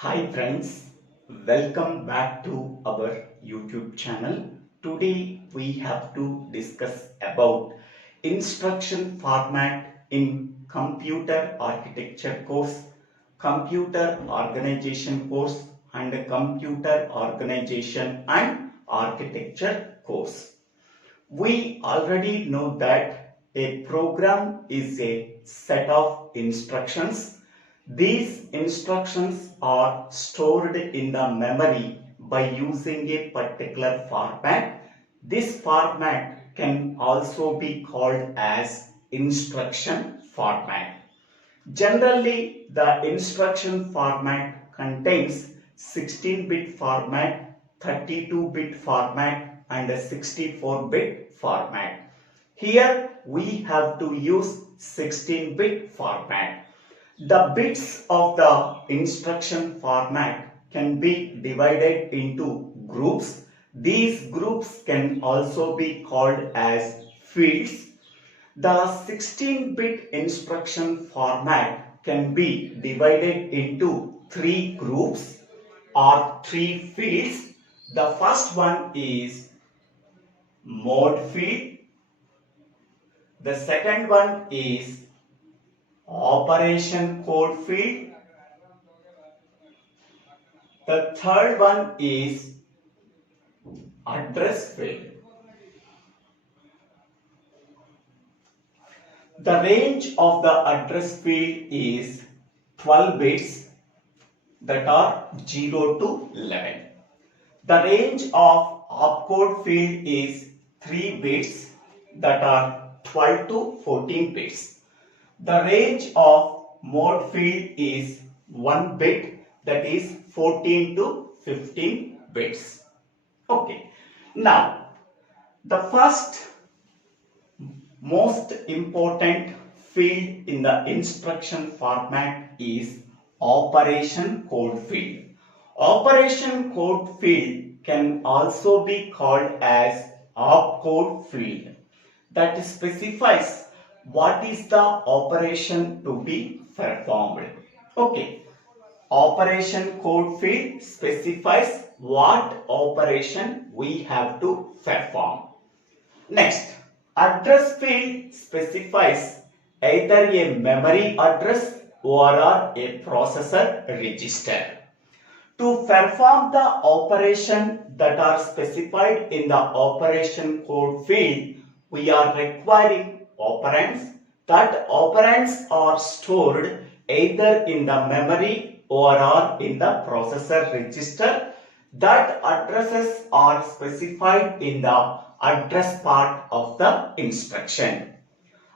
Hi friends, welcome back to our YouTube channel. Today we have to discuss about instruction format in computer architecture course, computer organization course and computer organization and architecture course. We already know that a program is a set of instructions. These instructions are stored in the memory by using a particular format. This format can also be called as instruction format. Generally, the instruction format contains 16-bit format, 32-bit format and a 64-bit format. Here we have to use 16-bit format. The bits of the instruction format can be divided into groups. These groups can also be called as fields. The 16-bit instruction format can be divided into three groups or three fields. The first one is mode field. The second one is operation code field. The third one is address field. The range of the address field is 12 bits that are 0 to 11. The range of opcode field is 3 bits that are 12 to 14 bits. The range of mode field is 1 bit that is 14 to 15 bits. Okay. Now, the first most important field in the instruction format is operation code field. Operation code field can also be called as opcode field that specifies what is the operation to be performed. Okay. Operation code field specifies what operation we have to perform. Next, address field specifies either a memory address or a processor register. To perform the operation that are specified in the operation code field, we are requiring operands. That operands are stored either in the memory or in the processor register. That addresses are specified in the address part of the instruction.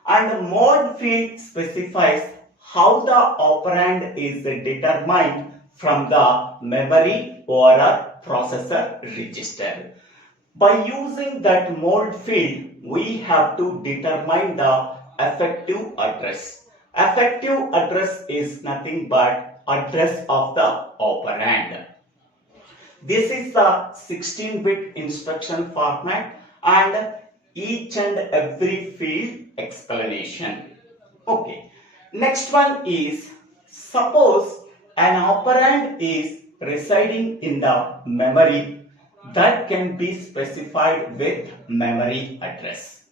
And the mode field specifies how the operand is determined from the memory or processor register. By using that mode field, we have to determine the effective address. Effective address is nothing but address of the operand. This is the 16-bit instruction format and each and every field explanation. Okay. Next one is, suppose an operand is residing in the memory that can be specified with memory address.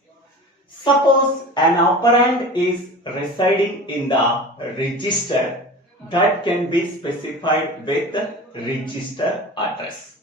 Suppose an operand is residing in the register that can be specified with register address.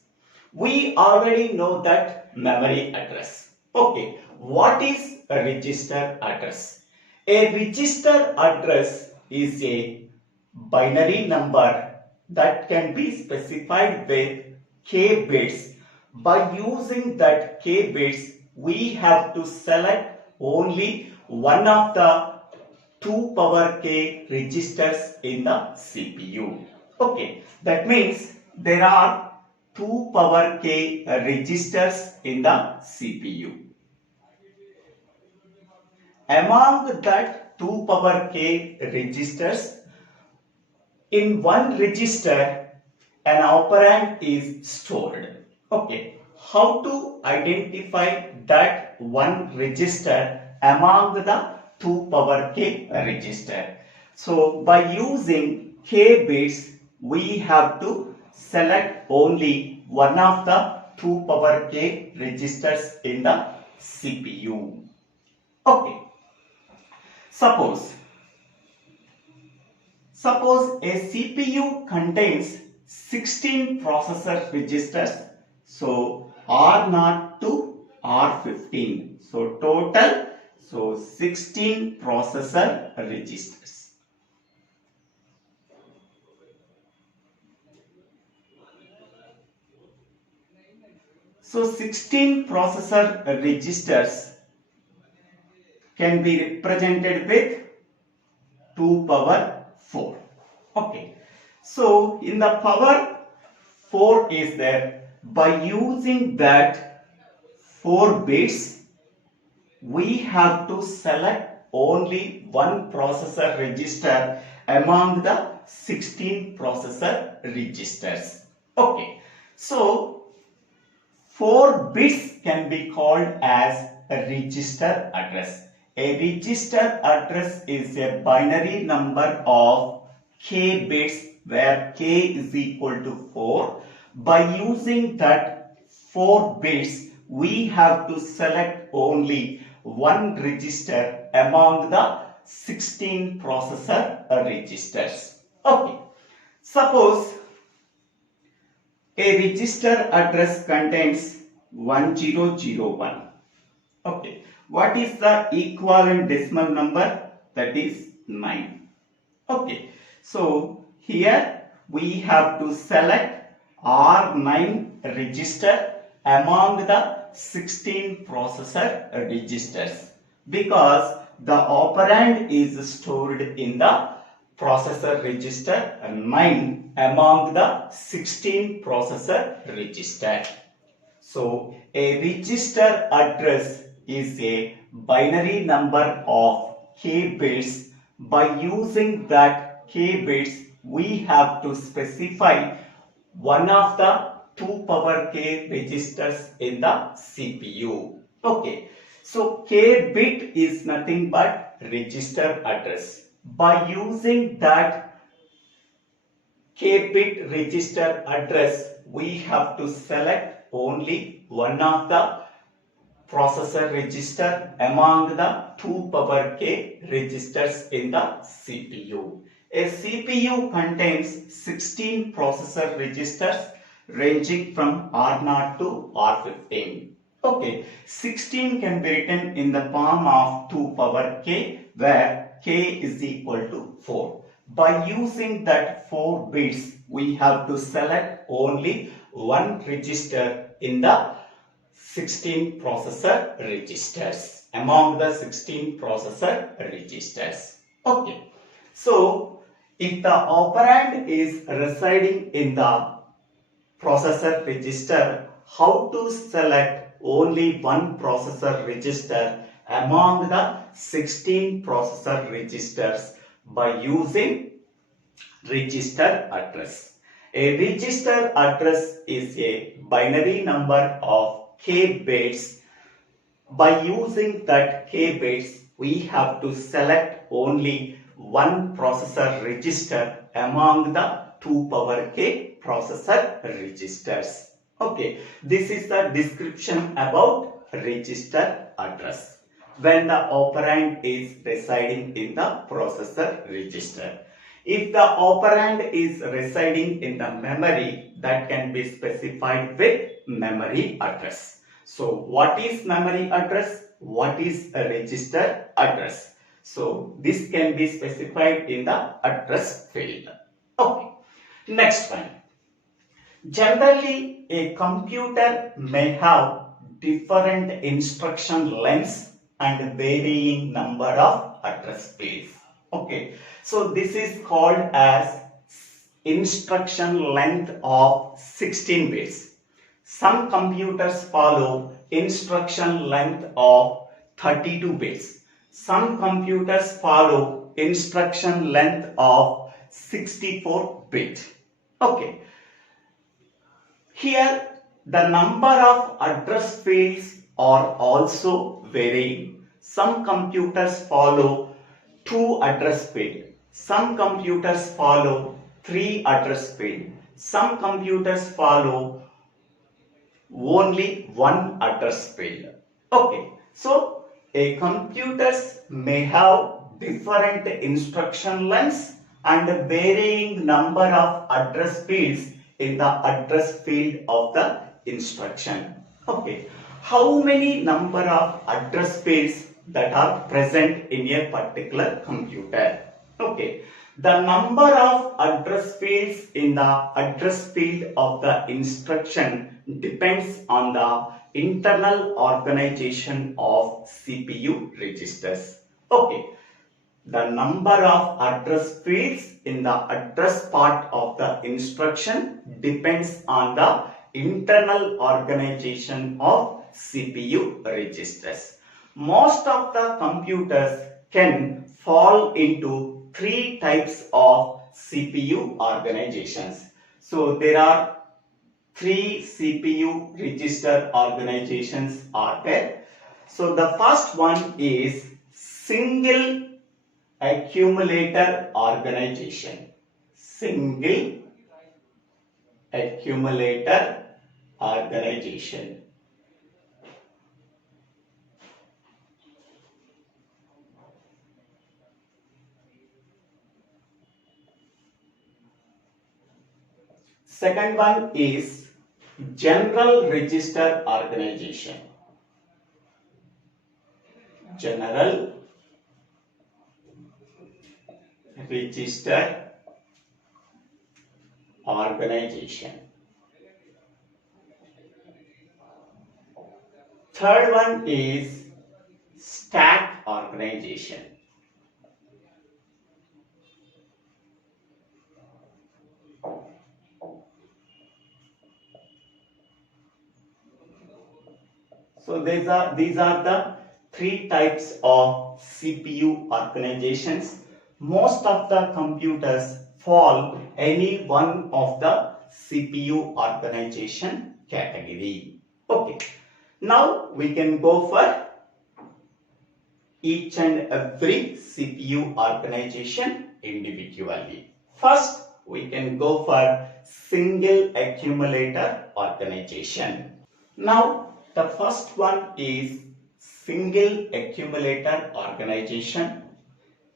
We already know that memory address. Okay, what is a register address? A register address is a binary number that can be specified with k bits. By using that k bits, we have to select only one of the 2 power k registers in the CPU. Okay, that means there are 2 power k registers in the CPU. Among that 2 power k registers, in one register an operand is stored. Okay, how to identify that one register among the 2 power k register? So by using k bits, we have to select only one of the 2 power k registers in the CPU. Okay. Suppose a CPU contains 16 processor registers. So R0 to R15. So total 16 processor registers. So 16 processor registers can be represented with 2 power 4. Okay. So in the power 4 is there. By using that 4 bits, we have to select only one processor register among the 16 processor registers. Okay. So 4 bits can be called as a register address. A register address is a binary number of k bits where k is equal to 4. By using that 4 bits, we have to select only one register among the 16 processor registers. Okay. Suppose a register address contains 1001. Okay. What is the equivalent decimal number? That is 9. Okay. So here we have to select R9 register among the 16 processor registers because the operand is stored in the processor register 9 among the 16 processor register. So a register address is a binary number of k bits. By using that k bits, we have to specify one of the 2 power k registers in the CPU. Okay. So k bit is nothing but register address. By using that k bit register address, we have to select only one of the processor register among the 2 power k registers in the CPU. A CPU contains 16 processor registers ranging from R0 to R15. Okay, 16 can be written in the form of 2 power k where k is equal to 4. By using that 4 bits, we have to select only one register in the 16 processor registers among the 16 processor registers. Okay. So if the operand is residing in the processor register, how to select only one processor register among the 16 processor registers? By using register address. A register address is a binary number of k bits. By using that k bits, we have to select only one processor register among the 2 power k processor registers. Okay, this is the description about register address when the operand is residing in the processor register. If the operand is residing in the memory, that can be specified with memory address. So what is memory address? What is a register address? So this can be specified in the address field. Okay. Next one. Generally, a computer may have different instruction lengths and varying number of address fields. Okay. So this is called as instruction length of 16 bits. Some computers follow instruction length of 32 bits. Some computers follow instruction length of 64 bit. Okay. Here the number of address fields are also varying. Some computers follow 2 address fields. Some computers follow 3 address field. Some computers follow only one address field. Okay, so a computers may have different instruction lengths and varying number of address fields in the address field of the instruction. Okay, how many number of address fields that are present in a particular computer? Okay, the number of address fields in the address field of the instruction depends on the internal organization of CPU registers. Okay, the number of address fields in the address part of the instruction depends on the internal organization of CPU registers. Most of the computers can fall into 3 types of CPU organizations. So there are 3 CPU register organizations are there. So the first one is single accumulator organization. Single accumulator organization. Second one is general register organization. General register organization. Third one is stack organization. So these are the 3 types of CPU organizations. Most of the computers fall any one of the CPU organization category. Okay. Now we can go for each and every CPU organization individually. First, we can go for single accumulator organization. Now, the first one is single accumulator organization.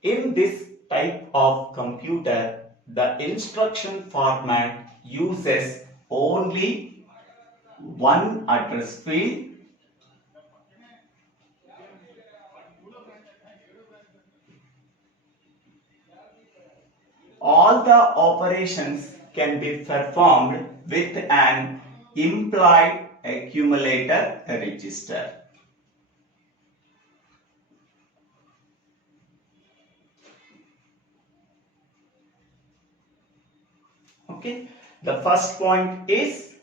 In this type of computer, the instruction format uses only one address field all the operations can be performed with an implied accumulator register. Okay, the first point is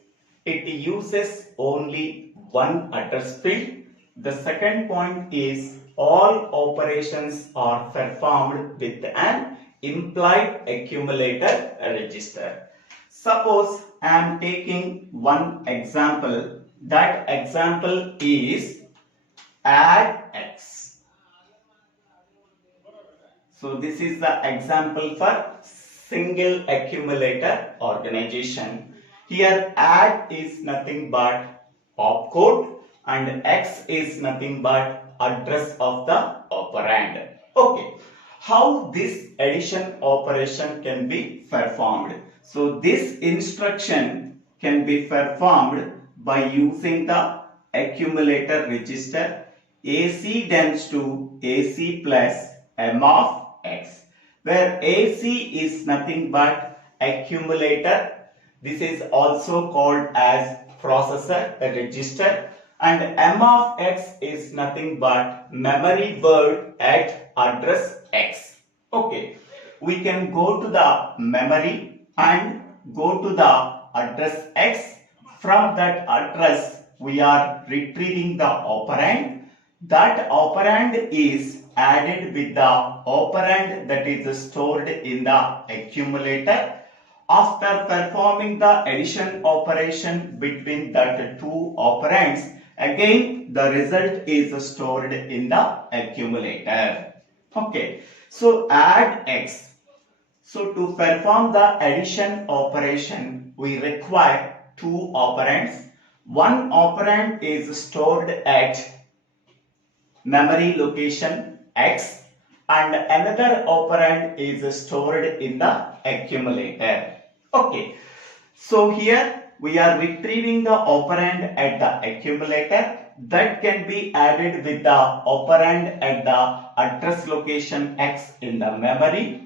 it uses only one address field. The second point is all operations are performed with an implied accumulator register. Suppose I am taking one example. That example is add x. So this is the example for single accumulator organization. Here add is nothing but opcode and x is nothing but address of the operand. Okay. How this addition operation can be performed? So this instruction can be performed by using the accumulator register. AC tends to AC plus M of X, where AC is nothing but accumulator. This is also called as processor register, and M of X is nothing but memory word at address X. Okay, we can go to the memory and go to the address X. From that address, we are retrieving the operand. That operand is added with the operand that is stored in the accumulator. After performing the addition operation between the two operands, again the result is stored in the accumulator. Okay, so add x. So to perform the addition operation, we require two operands. One operand is stored at memory location X and another operand is stored in the accumulator. Okay, so here we are retrieving the operand at the accumulator that can be added with the operand at the address location X in the memory.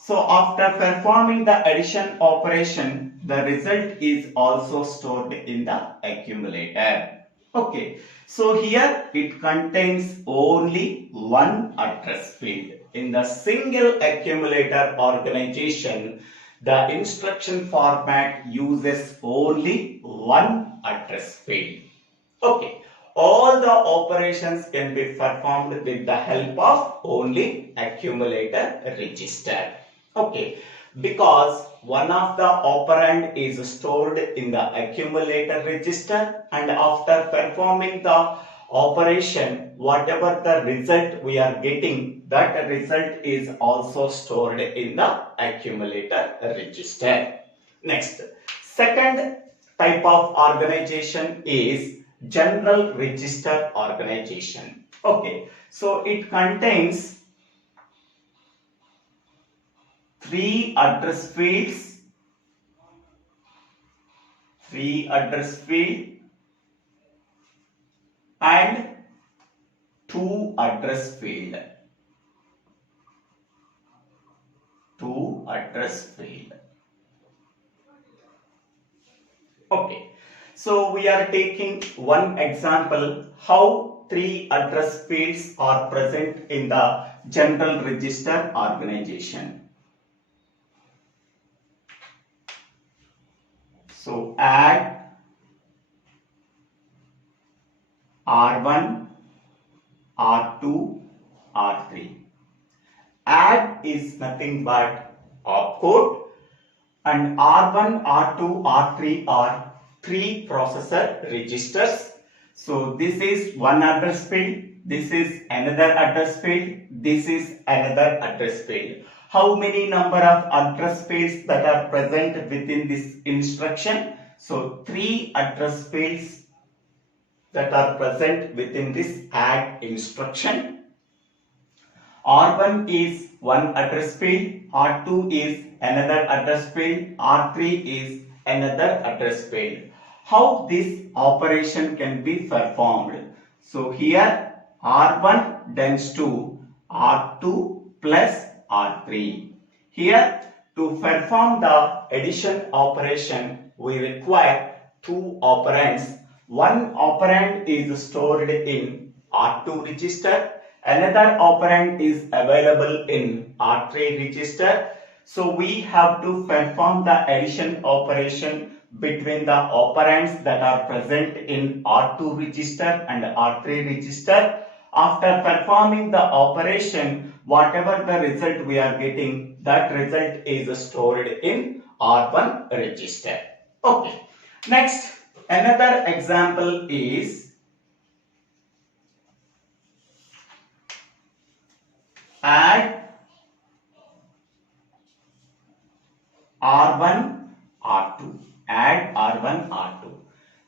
So after performing the addition operation, the result is also stored in the accumulator. Okay, so here it contains only one address field. In the single accumulator organization, the instruction format uses only one address field. Okay, all the operations can be performed with the help of only accumulator register. Okay, because one of the operand is stored in the accumulator register and after performing the operation, whatever the result we are getting, that result is also stored in the accumulator register. Next, second type of organization is general register organization. Okay, so it contains three address field and two address field. Okay, so we are taking one example how three address fields are present in the general register organization. So add R1, R2, R3. Add is nothing but opcode and R1, R2, R3 are three processor registers. So this is one address field, this is another address field, this is another address field. How many number of address fields that are present within this instruction? So three address fields that are present within this add instruction. R1 is one address field, R2 is another address field, R3 is another address field. How this operation can be performed? So here R1 tends to R2 plus R3. Here to perform the addition operation, we require two operands. One operand is stored in R2 register, another operand is available in R3 register. So we have to perform the addition operation between the operands that are present in R2 register and R3 register. After performing the operation, whatever the result we are getting, that result is stored in R1 register. Okay. Next, another example is add R1, R2. Add R1, R2.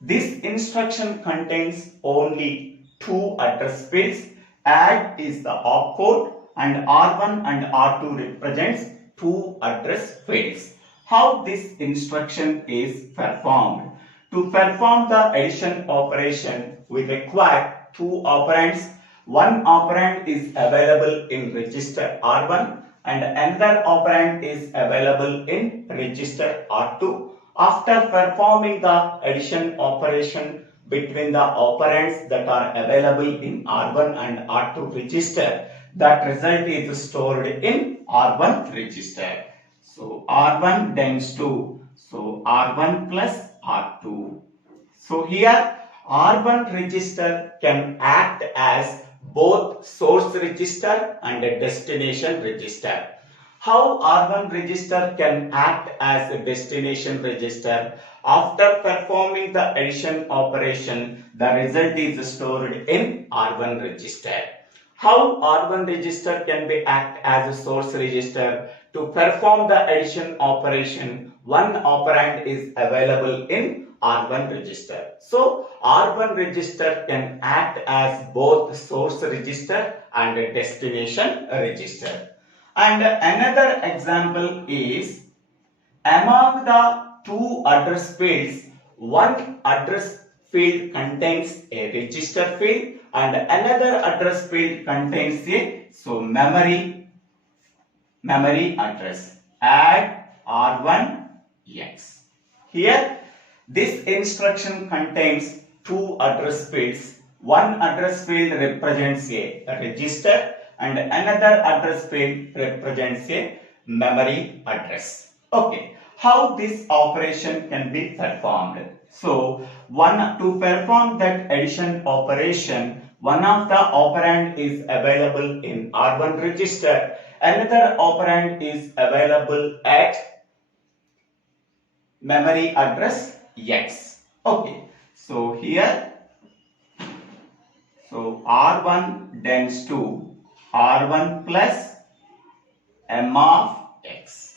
This instruction contains only two address fields. Add is the opcode and R1 and R2 represents two address fields. How this instruction is performed? To perform the addition operation, we require two operands. One operand is available in register R1 and another operand is available in register R2. After performing the addition operation between the operands that are available in R1 and R2 register, that result is stored in R1 register. So R1 tends to, so R1 plus R2. So here R1 register can act as both source register and a destination register. How R1 register can act as a destination register? After performing the addition operation, the result is stored in R1 register. How R1 register can be act as a source register? to perform the addition operation, one operand is available in R1 register. So R1 register can act as both source register and destination register. And another example is, among the two address fields, one address field contains a register field and another address field contains a memory address. Add R1 X. Here this instruction contains two address fields. One address field represents a register and another address field represents a memory address. Okay, how this operation can be performed? So, to perform that addition operation, one of the operand is available in R1 register, another operand is available at memory address X. Okay, so here, so R1 tends to R1 plus M of X.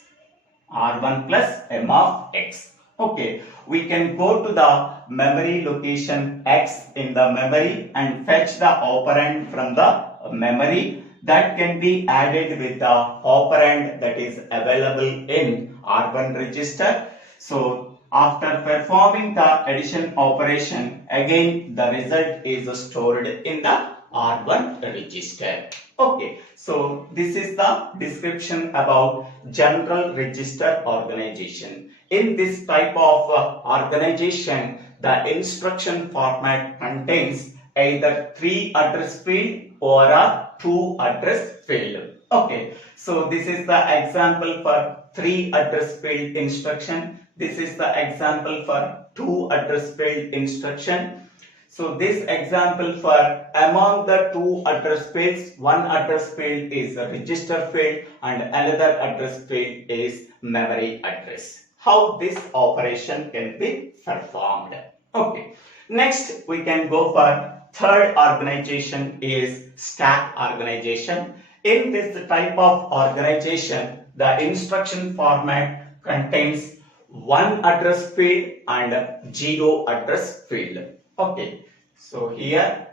R1 plus M of X. Okay, we can go to the memory location X in the memory and fetch the operand from the memory that can be added with the operand that is available in R1 register. So after performing the addition operation, again the result is stored in the R1 register. Okay, so this is the description about general register organization. In this type of organization, the instruction format contains either 3 address field or a 2 address field. Okay, so this is the example for 3 address field instruction. This is the example for 2 address field instruction. So this example for among the 2 address fields, one address field is a register field and another address field is memory address. How this operation can be performed? Okay. Next we can go for third organization is stack organization. In this type of organization, the instruction format contains 1 address field and 0 address field. Okay, so here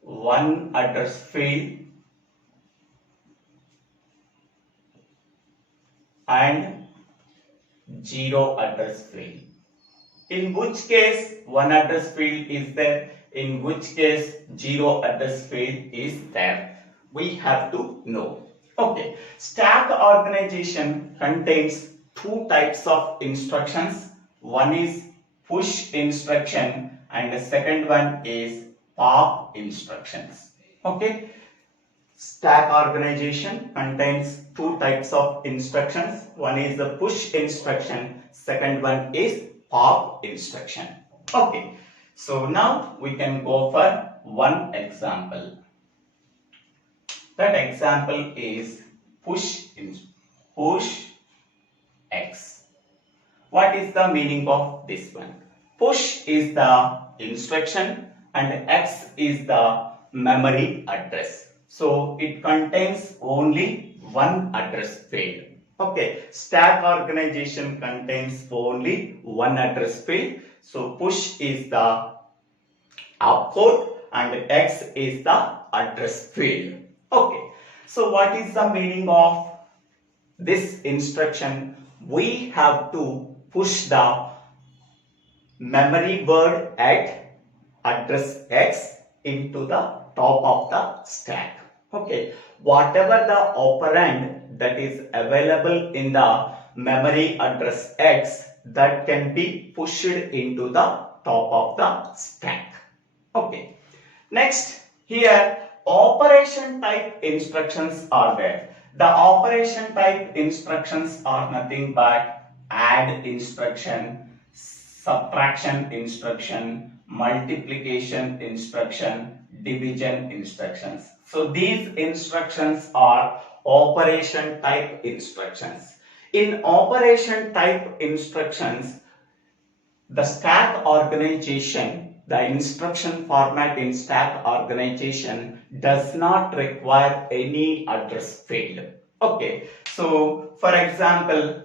1 address field and 0 address field. In which case 1 address field is there, in which case 0 address field is there, we have to know. Okay, stack organization contains 2 types of instructions. One is push instruction and the second one is pop instructions. Okay, stack organization contains 2 types of instructions. One is the push instruction, second one is pop instruction. Okay, so now we can go for one example. That example is push X. What is the meaning of this one? Push is the instruction and X is the memory address. So it contains only 1 address field. Okay, stack organization contains only 1 address field. So push is the opcode and X is the address field. Okay, so what is the meaning of this instruction? We have to push the memory word at address X into the top of the stack. Okay, whatever the operand that is available in the memory address X, that can be pushed into the top of the stack. Okay, next here operation type instructions are there. The operation type instructions are nothing but add instruction, subtraction instruction, multiplication instruction, division instructions. So these instructions are operation type instructions. In operation type instructions, the stack organization, the instruction format in stack organization does not require any address field. Okay, so for example,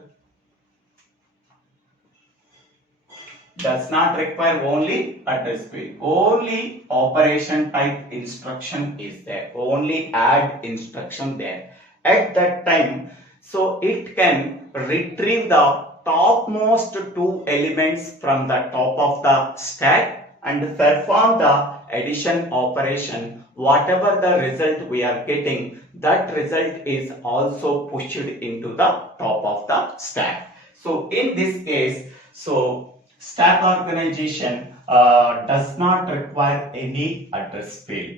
does not require only address field. Only operation type instruction is there. Only add instruction there. At that time, so it can retrieve the topmost two elements from the top of the stack and perform the addition operation. Whatever the result we are getting, that result is also pushed into the top of the stack. So in this case, so stack organization does not require any address field.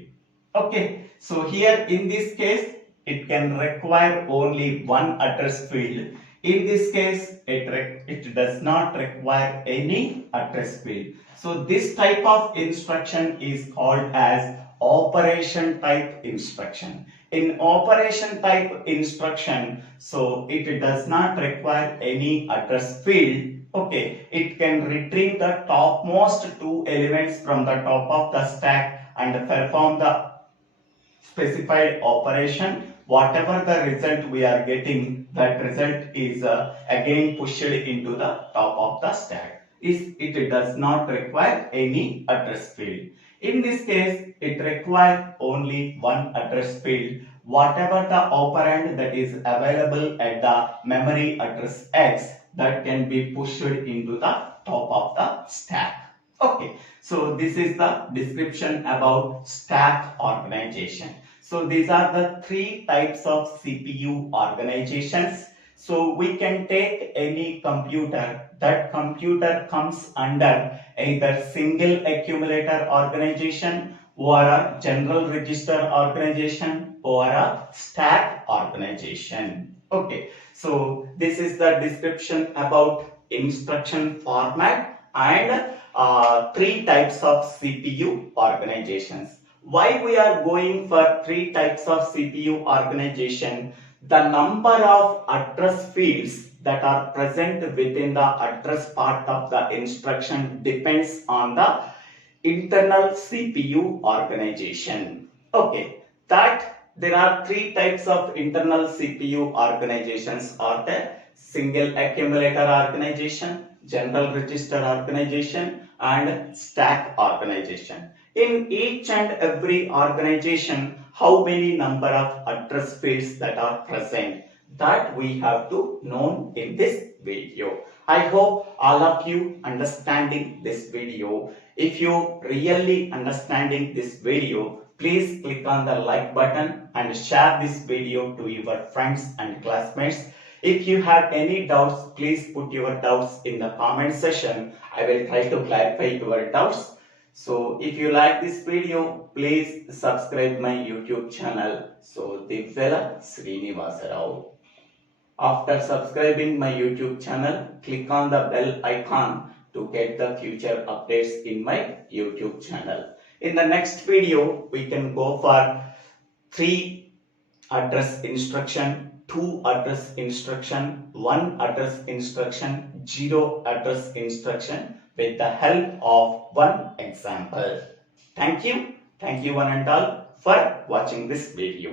Okay, so here in this case, it can require only one address field. In this case, it does not require any address field. So this type of instruction is called as operation type instruction. In operation type instruction, so it does not require any address field. Okay, it can retrieve the topmost two elements from the top of the stack and perform the specified operation. Whatever the result we are getting, that result is again pushed into the top of the stack. It does not require any address field. In this case, it requires only one address field. Whatever the operand that is available at the memory address X, that can be pushed into the top of the stack. Okay, so this is the description about stack organization. So these are the three types of CPU organizations. So we can take any computer. That computer comes under either single accumulator organization or a general register organization or a stack organization. Okay, so this is the description about instruction format and three types of CPU organizations. Why we are going for three types of CPU organization? The number of address fields that are present within the address part of the instruction depends on the internal CPU organization. Okay, that there are three types of internal CPU organizations are there: single accumulator organization, general register organization, and stack organization. In each and every organization, how many number of address fields that are present, that we have to know in this video. I hope all of you understanding this video. If you really understanding this video, please click on the like button and share this video to your friends and classmates. If you have any doubts, please put your doubts in the comment section. I will try to clarify your doubts. So if you like this video, please subscribe my YouTube channel. So Divvela Srinivasa Rao. After subscribing my YouTube channel, click on the bell icon to get the future updates in my YouTube channel. In the next video, we can go for 3 address instruction, 2 address instruction, 1 address instruction, 0 address instruction with the help of one example. Thank you one and all for watching this video.